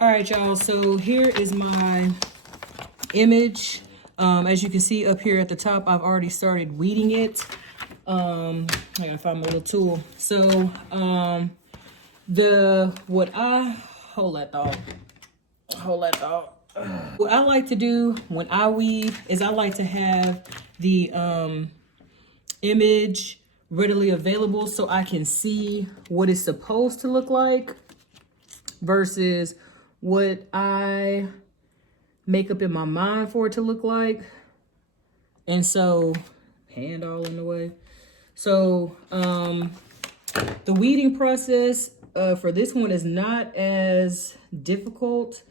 All right, y'all, so here is my image. As you can see up here at the top, I've already started weeding it. I gotta find my little tool. So hold that thought. What I like to do when I weed is I like to have the image readily available so I can see what it's supposed to look like versus what I make up in my mind for it to look like. And so, hand all in the way. So the weeding process for this one is not as difficult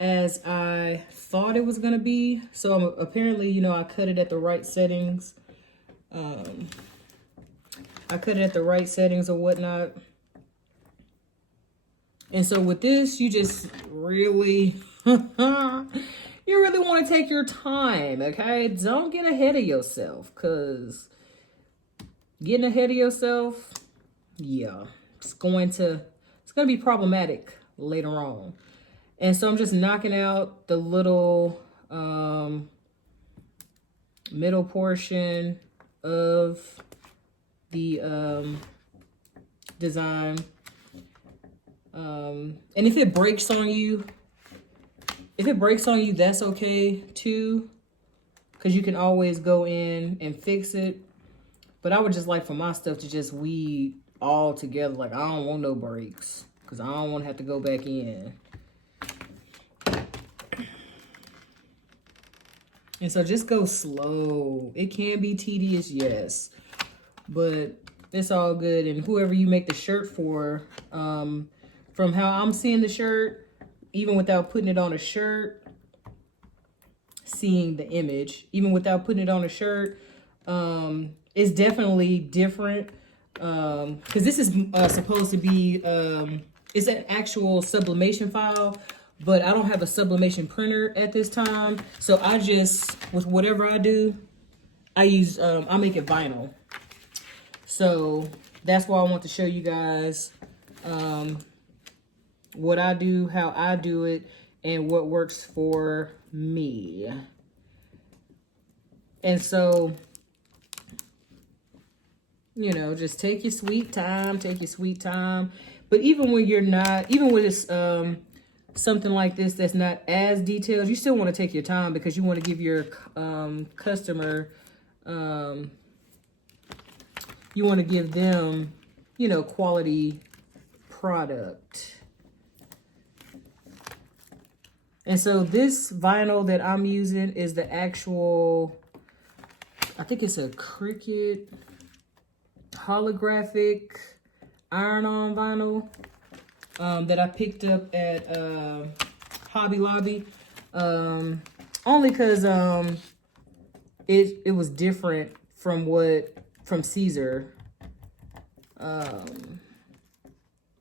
as I thought it was gonna be. So apparently, you know, I cut it at the right settings. I cut it at the right settings or whatnot. And so with this, you just really, you really want to take your time, okay? Don't get ahead of yourself, because getting ahead of yourself, yeah, it's going to be problematic later on. And so I'm just knocking out the little middle portion of the design. And if it breaks on you, that's okay too, because you can always go in and fix it. But I would just like for my stuff to just weed all together. Like, I don't want no breaks, because I don't want to have to go back in. And so just go slow. It can be tedious, yes, but it's all good. And whoever you make the shirt for, from how I'm seeing the shirt, even without putting it on a shirt, seeing the image, even without putting it on a shirt, it's definitely different. Because this is supposed to be, it's an actual sublimation file, but I don't have a sublimation printer at this time. So I just, with whatever I do, I use, I make it vinyl. So that's why I want to show you guys what I do, how I do it, and what works for me. And so, you know, just take your sweet time, But even when you're not, even when it's something like this that's not as detailed, you still want to take your time, because you want to give your customer, you want to give them, you know, quality product. And so this vinyl that I'm using is the actual, I think it's a Cricut holographic iron-on vinyl that I picked up at Hobby Lobby. Only because it was different from Caesar. And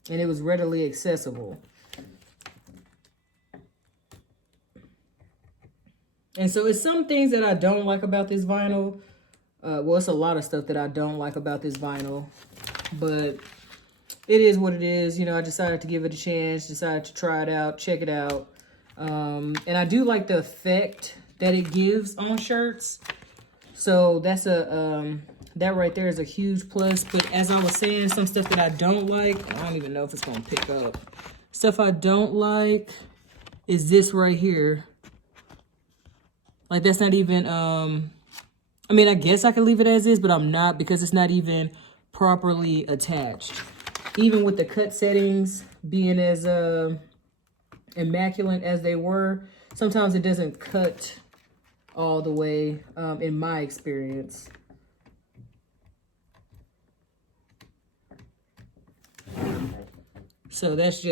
it was readily accessible. And so it's some things that I don't like about this vinyl. Well, it's a lot of stuff that I don't like about this vinyl, but it is what it is. You know, I decided to give it a chance, decided to try it out, check it out. And I do like the effect that it gives on shirts. So that's that right there is a huge plus. But as I was saying, some stuff that I don't like, I don't even know if it's going to pick up. Stuff I don't like is this right here. Like, that's not even, I mean, I guess I could leave it as is, but I'm not, because it's not even properly attached. Even with the cut settings being as immaculate as they were, sometimes it doesn't cut all the way, in my experience. So that's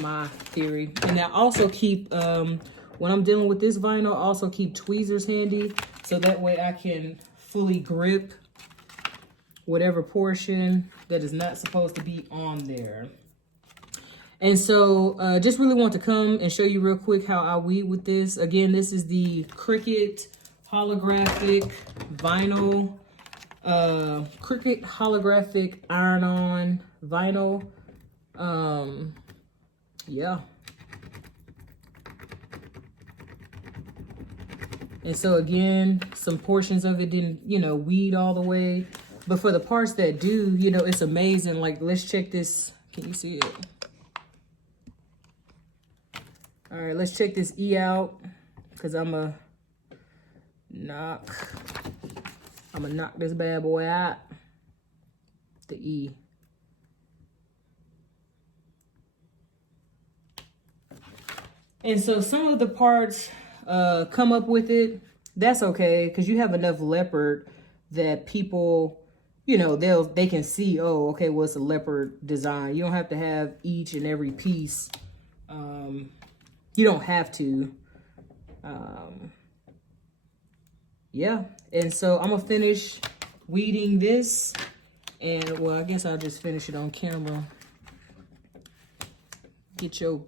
my theory. And I also keep, when I'm dealing with this vinyl, I also keep tweezers handy, so that way I can fully grip whatever portion that is not supposed to be on there. And so just really want to come and show you real quick how I weed with this. Again, this is the Cricut holographic vinyl, Cricut holographic iron-on vinyl. yeah. And so again, some portions of it didn't, you know, weed all the way. But for the parts that do, you know, it's amazing. Like, let's check this. Can you see it? All right, let's check this E out. Because I'm going to knock this bad boy out. The E. And so some of the parts come up with it. That's okay, because you have enough leopard that people, you know, they can see, oh, okay, well, it's a leopard design. You don't have to have each and every piece. You don't have to. Yeah, and so I'm gonna finish weeding this, and well, I guess I'll just finish it on camera. Get your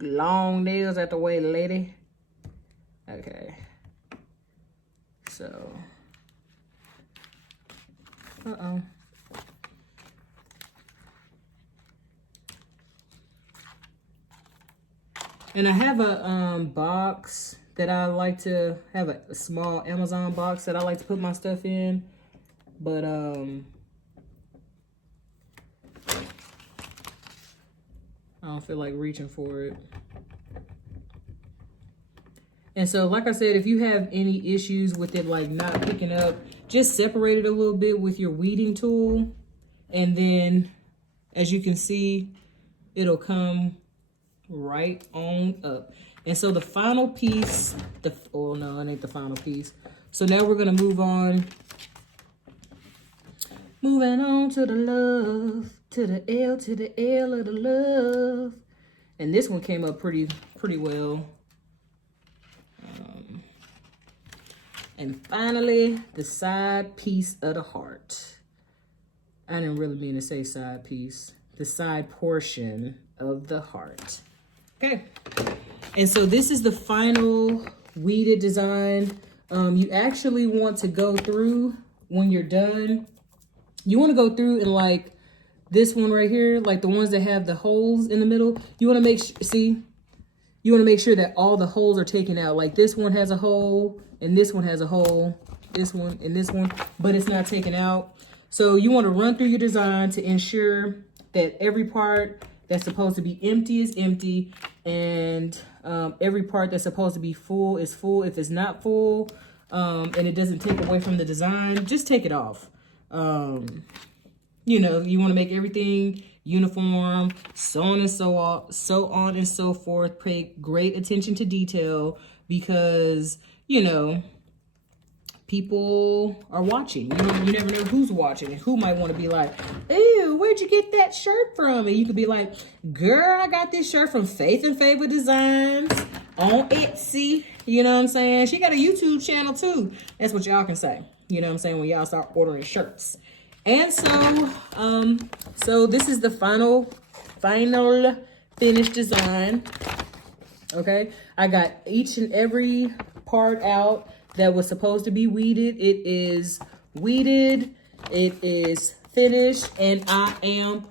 long nails out the way, lady. Okay. So. Uh-oh. And I have a box that I like to have, a small Amazon box that I like to put my stuff in. But I don't feel like reaching for it. And so, like I said, if you have any issues with it, like not picking up, just separate it a little bit with your weeding tool. And then, as you can see, it'll come right on up. And so the final piece, oh no, it ain't the final piece. So now we're gonna move on. Moving on to the love, to the L of the love. And this one came up pretty well. And finally, the side piece of the heart. I didn't really mean to say side piece. The side portion of the heart. Okay. And so this is the final weeded design. You actually want to go through when you're done. You want to go through and like this one right here, like the ones that have the holes in the middle. You want to make you want to make sure that all the holes are taken out. Like this one has a hole and this one has a hole, this one and this one, but it's not taken out. So you want to run through your design to ensure that every part that's supposed to be empty is empty, and every part that's supposed to be full is full. If it's not full and it doesn't take away from the design, just take it off. You know, you want to make everything uniform, so on and so forth. Pay great attention to detail because, you know, people are watching. You never know who's watching and who might want to be like, ew, where'd you get that shirt from? And you could be like, girl, I got this shirt from Faith and Favor Designs on Etsy. You know what I'm saying? She got a YouTube channel too. That's what y'all can say. You know what I'm saying? When y'all start ordering shirts. And so, so this is the final finished design. Okay. I got each and every part out that was supposed to be weeded. It is weeded. It is finished. And I am